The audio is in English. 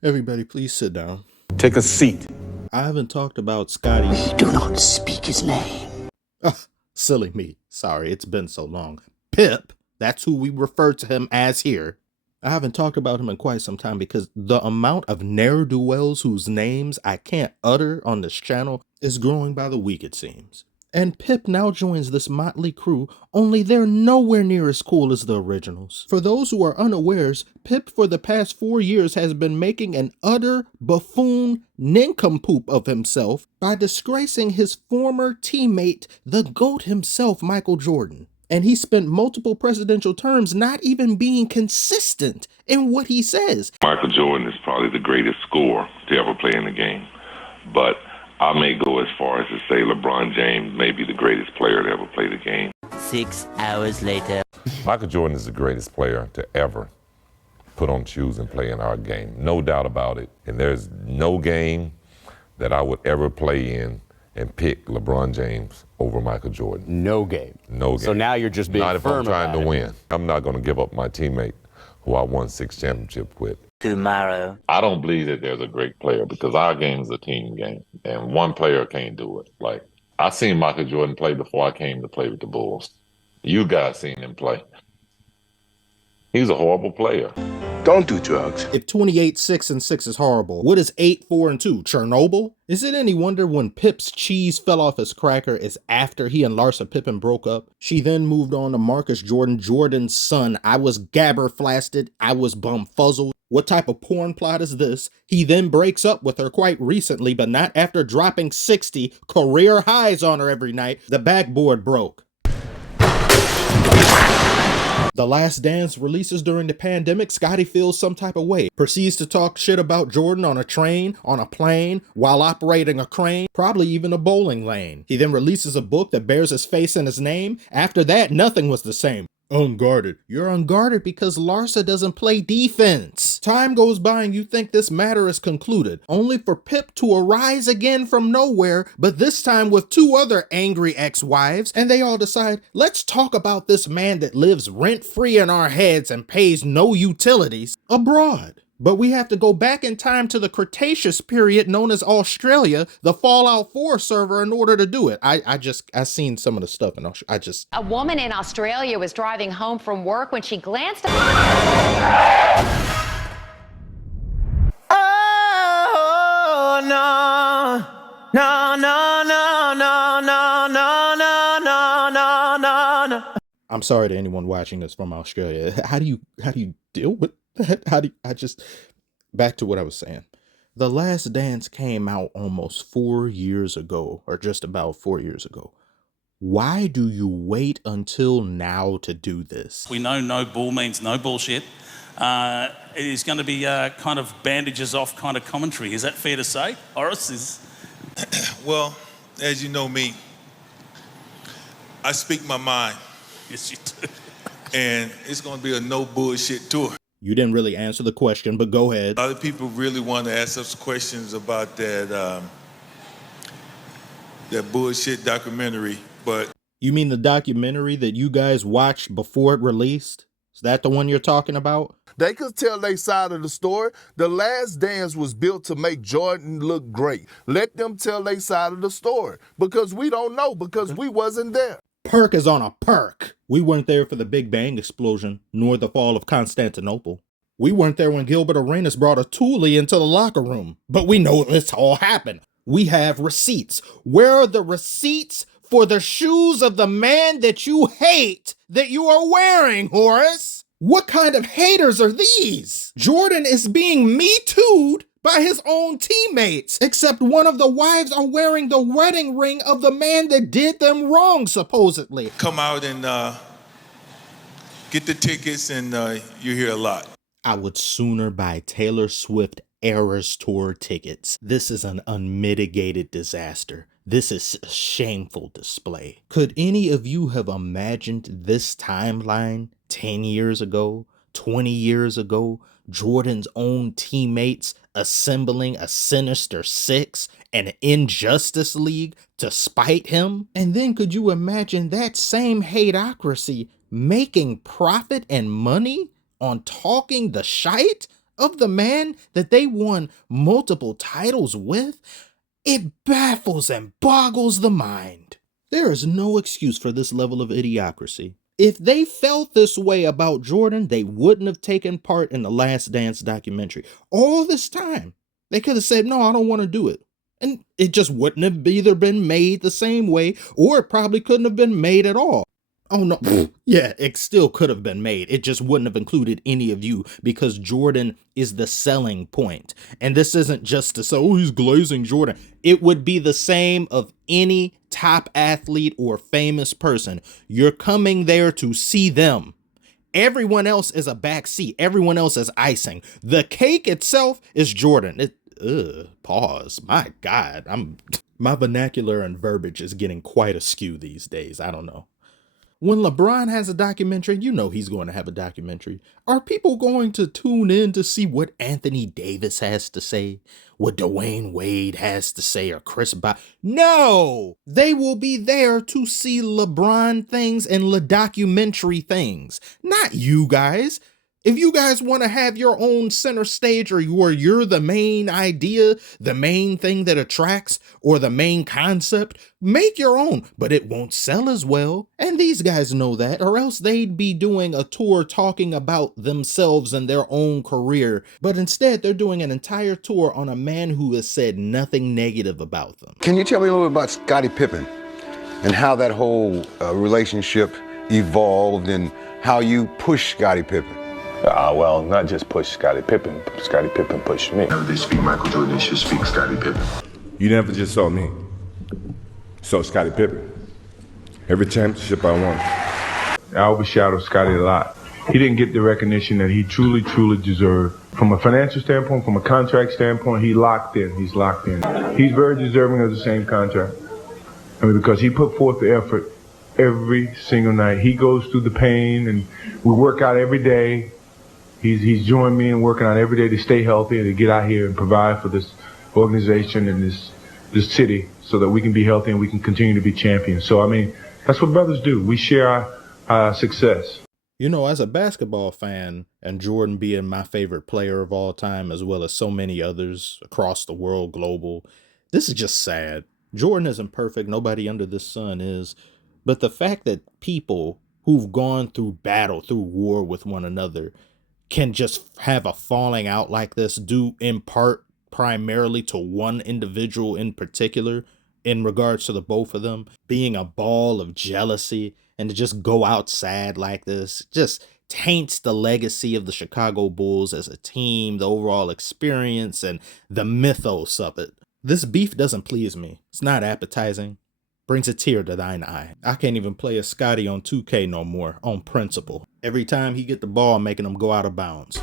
Everybody, please sit down. Take a seat. I haven't talked about Scottie. Do not speak his name. Silly me. Sorry, it's been so long. Pip, that's who we refer to him as here. I haven't talked about him in quite some time because the amount of ne'er-do-wells whose names I can't utter on this channel is growing by the week, it seems. And Pip now joins this motley crew, only they're nowhere near as cool as the originals. For those who are unawares, Pip for the past 4 years has been making an utter buffoon nincompoop of himself by disgracing his former teammate, the GOAT himself, Michael Jordan. And he spent multiple presidential terms not even being consistent in what he says. Michael Jordan is probably the greatest scorer to ever play in the game, but I may go as far as to say LeBron James may be the greatest player to ever play the game. 6 hours later. Michael Jordan is the greatest player to ever put on shoes and play in our game. No doubt about it. And there's no game that I would ever play in and pick LeBron James over Michael Jordan. No game. No game. So now you're just being not if firm I'm trying about to it. win. I'm not going to give up my teammate who I won 6 championships with. Tomorrow. I don't believe that there's a great player because our game is a team game, and one player can't do it. Like, I seen Michael Jordan play before I came to play with the Bulls. You guys seen him play. He's a horrible player. Don't do drugs. If 28-6-6 is horrible, what is 8-4-2? Chernobyl? Is it any wonder when Pip's cheese fell off his cracker is after he and Larsa Pippen broke up? She then moved on to Marcus Jordan, Jordan's son. I was gabberflasted. I was bumfuzzled. What type of porn plot is this? He then breaks up with her quite recently, but not after dropping 60 career highs on her every night. The backboard broke. The Last Dance releases during the pandemic. Scottie feels some type of way. Proceeds to talk shit about Jordan on a train, on a plane, while operating a crane, probably even a bowling lane. He then releases a book that bears his face and his name. After that, nothing was the same. Unguarded. You're unguarded because Larsa doesn't play defense. Time goes by and you think this matter is concluded, only for Pip to arise again from nowhere, but this time with 2 other angry ex-wives, and they all decide, let's talk about this man that lives rent-free in our heads and pays no utilities abroad. But we have to go back in time to the Cretaceous period known as Australia, the Fallout 4 server, in order to do it. I seen some of the stuff and A woman in Australia was driving home from work when she glanced up. Oh, no. No, no, no, no, no, no, no, no, no, no. I'm sorry to anyone watching this from Australia. How do you deal with that? Back to what I was saying. The Last Dance came out almost 4 years ago, or just about 4 years ago. Why do you wait until now to do this? We know no bull means no bullshit. It is going to be kind of bandages off kind of commentary. Is that fair to say? Horace is... Well, as you know me, I speak my mind. Yes, you do. And it's going to be a no bullshit tour. You didn't really answer the question, but go ahead. Other people really want to ask us questions about that bullshit documentary, but... You mean the documentary that you guys watched before it released? Is that the one you're talking about? They could tell their side of the story. The Last Dance was built to make Jordan look great. Let them tell their side of the story. Because we don't know, because we wasn't there. Perk is on a perk. We weren't there for the Big Bang explosion, nor the fall of Constantinople. We weren't there when Gilbert Arenas brought a toolie into the locker room. But we know this all happened. We have receipts. Where are the receipts for the shoes of the man that you hate that you are wearing, Horace? What kind of haters are these? Jordan is being Me-too'd by his own teammates, except one of the wives are wearing the wedding ring of the man that did them wrong, supposedly. Come out and get the tickets and you hear a lot. I would sooner buy Taylor Swift Eras Tour tickets. This is an unmitigated disaster. This is a shameful display. Could any of you have imagined this timeline 10 years ago, 20 years ago? Jordan's own teammates assembling a Sinister Six, an Injustice League to spite him? And then could you imagine that same hateocracy making profit and money on talking the shite of the man that they won multiple titles with, it baffles and boggles the mind. There is no excuse for this level of idiocracy. If they felt this way about Jordan, they wouldn't have taken part in the Last Dance documentary. All this time, they could have said, no, I don't want to do it. And it just wouldn't have either been made the same way, or it probably couldn't have been made at all. Oh no, yeah, it still could have been made. It just wouldn't have included any of you because Jordan is the selling point. And this isn't just to say, oh, he's glazing Jordan. It would be the same of any top athlete or famous person. You're coming there to see them. Everyone else is a backseat. Everyone else is icing. The cake itself is Jordan. Pause. My God, my vernacular and verbiage is getting quite askew these days. I don't know. When LeBron has a documentary, you know he's going to have a documentary. Are people going to tune in to see what Anthony Davis has to say? What Dwayne Wade has to say or Chris Bosh? No! They will be there to see LeBron things and documentary things. Not you guys. If you guys want to have your own center stage or you're the main idea, the main thing that attracts, or the main concept, make your own, but it won't sell as well. And these guys know that, or else they'd be doing a tour talking about themselves and their own career. But instead, they're doing an entire tour on a man who has said nothing negative about them. Can you tell me a little bit about Scottie Pippen and how that whole relationship evolved and how you pushed Scottie Pippen? Well, not just push Scottie Pippen. Scottie Pippen pushed me. Whenever they speak Michael Jordan, they should speak Scottie Pippen. You never just saw me. Saw Scottie Pippen. Every championship I won. I overshadowed Scottie a lot. He didn't get the recognition that he truly, truly deserved. From a financial standpoint, from a contract standpoint, he's locked in. He's very deserving of the same contract. I mean, because he put forth the effort every single night. He goes through the pain, and we work out every day. He's joined me in working out every day to stay healthy and to get out here and provide for this organization and this city so that we can be healthy and we can continue to be champions. So, I mean, that's what brothers do. We share our success. You know, as a basketball fan, and Jordan being my favorite player of all time, as well as so many others across the world, global, this is just sad. Jordan isn't perfect. Nobody under this sun is. But the fact that people who've gone through battle, through war with one another, can just have a falling out like this due in part primarily to one individual in particular in regards to the both of them being a ball of jealousy, and to just go out sad like this just taints the legacy of the Chicago Bulls as a team, the overall experience, and the mythos of it. This beef doesn't please me. It's not appetizing. Brings a tear to thine eye. I can't even play a Scottie on 2K no more, on principle. Every time he get the ball, I'm making him go out of bounds.